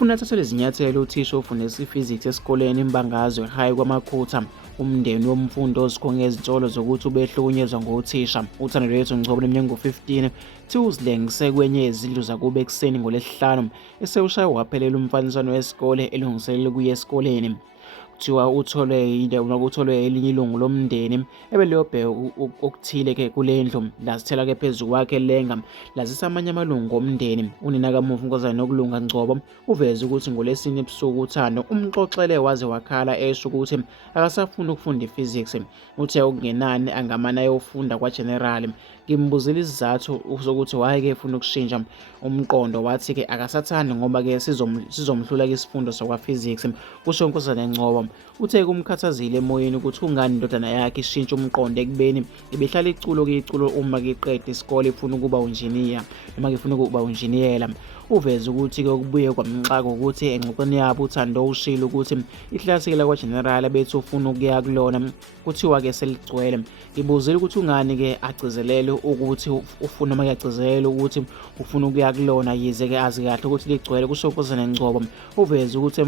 ufuna athathelwe izinyathelo uthisha ofundisa physics esikoleni imbangazwe high kwamakhutha umndeni womfundi ozikhonge izinsolo zokuthi ubehlukunyezwa ngothisha. UThandolwethu Ngcobo neminyaka ngu-15 thi uzilengise kwenye yezindlu zakubo ekuseni ngoLwesihlanu esewushaye waphelela umfaniswano wesikole elungiselele ukuya esikoleni. Kuthiwa utholwe elinye ilungu lomndeni ebeliyobheka okuthile kule ndlu lazithela phezu kwakhe lenga lazisa amanye amalungu omndeni. Unina kamufi uNkosazana Nokulunga Ngcobo uveze ukuthi ngoLwesine ebusuku uThando umxoxele waze wakhala esho ukuthi akasafuni ukufunda i-physics. Uthe okungenani angamane ayofunda kwa-general. Ngimbuzile isizathu sokuthi wayeke efuna ukushintsha umqondo wathi-ke akasathandi ngoba-ke sizomhlula isifundo sakwa-physics. Kusho uNkosazana Ngcobo uthe kumkhathazile emoyeni ukuthi kungani indodana yakhe ishintshe umqondo ekubeni ibihlala iculo uma iqeda isikole ifuna ukuba unjiniya noma ifuna ukuba unjiniyela. Uveze ukuthi-ke okubuye kwamxaka ukuthi engxoxweni yabo uThando ushilo ukuthi iklasi lakwa-general bethi ufuna ukuya kulona kuthiwa-ke seligcwele. Ngibuzile ukuthi ungani-ke agcizelele ukuthi ufuna noma agcizelele ukuthi ufuna ukuya kulona yize-ke azi kahle ukuthi ligcwele. Kusho uNkosazana Ngcobo uveze ukuthi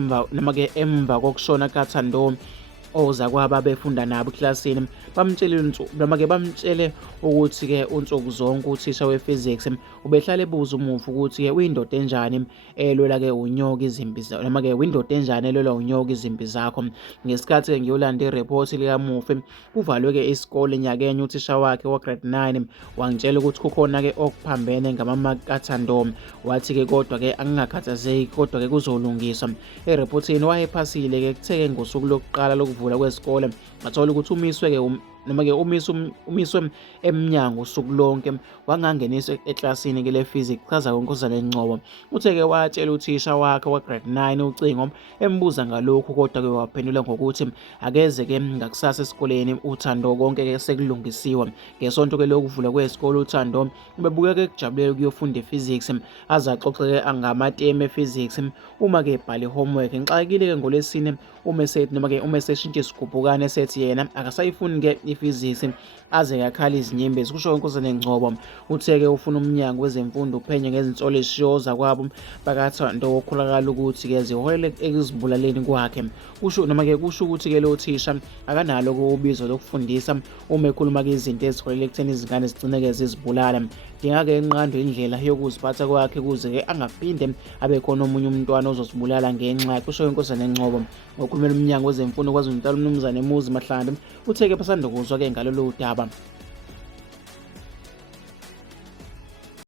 emva kokushona kaThando oza kwaba befunda nabo eklasini bamtshele ukuthi-ke unsuku zonke uthisha we-physics ubehlala ebuza umufi ukuthi-ke uyindoda enjani elwela-ke unyoka izimpi zakho noma-ke uyindoda enjani elwela unyoka izimpi zakho. Ngesikhathi-ke ngiyolanda ireport likamufi kuvalwe-ke isikole nyakenye uthisha wakhe wa-grade 9 wangitshela ukuthi kukhona-ke okuphambene ngamamaki kaThando. Wathi-ke kodwa-ke angingakhathazeki kodwa-ke kuzolungiswa. Ereportini wayephasile-ke kuthe-ke ngosuku lokuqala lokuvula kwesikole wathola ukuthi umiswe emnyango usuku lonke wangangeniswa eklasini le physics. Chaza uNkosazana Ngcobo uthe-ke watshela uthisha wakhe wa-grade 9 ucingo embuza ngalokhu kodwa-ke waphendula ngokuthi akeze-ke ngakusasa esikoleni uThando konke-ke sekulungisiwe. Ngesonto-ke lokuvula kwesikole uThando ubebukeka ekujabulela ukuyofunda i-physics aze axoxe-ke ngamatemu e-physics uma-ke ebhala i-homework. Ngixakile-ke ngoLwesine uma eseshintsha isigubhukane esethi yena akasayifuni-ke i-physics aze yakhala izinyembezi. Kusho uNkosazana Ngcobo uthe-ke ufuna umnyango wezemfundo uphenye ngezinsolo ezishiyoza kwabo bakaThando okholakala ukuthi-ke ziholele ekuzibulaleni kwakhe. Kusho ukuthi-ke lo thisha akanalo-ke ubizo lokufundisa uma ekhuluma-ke izinto eziholele ekutheni izingane zigcine-ke zizibulala. Dingake enqandwe indlela yokuziphatha kwakhe ukuze-ke angaphinde abe khona omunye umntwana ozozibulala ngenxa. Kusho uNkosazana Ngcobo ngokhulumela umnyango wezemfundo KwaZulu-Natal uMnumzane Muzi Mahlandu uthe-ke basandokuzwa-ke ngalolu daba.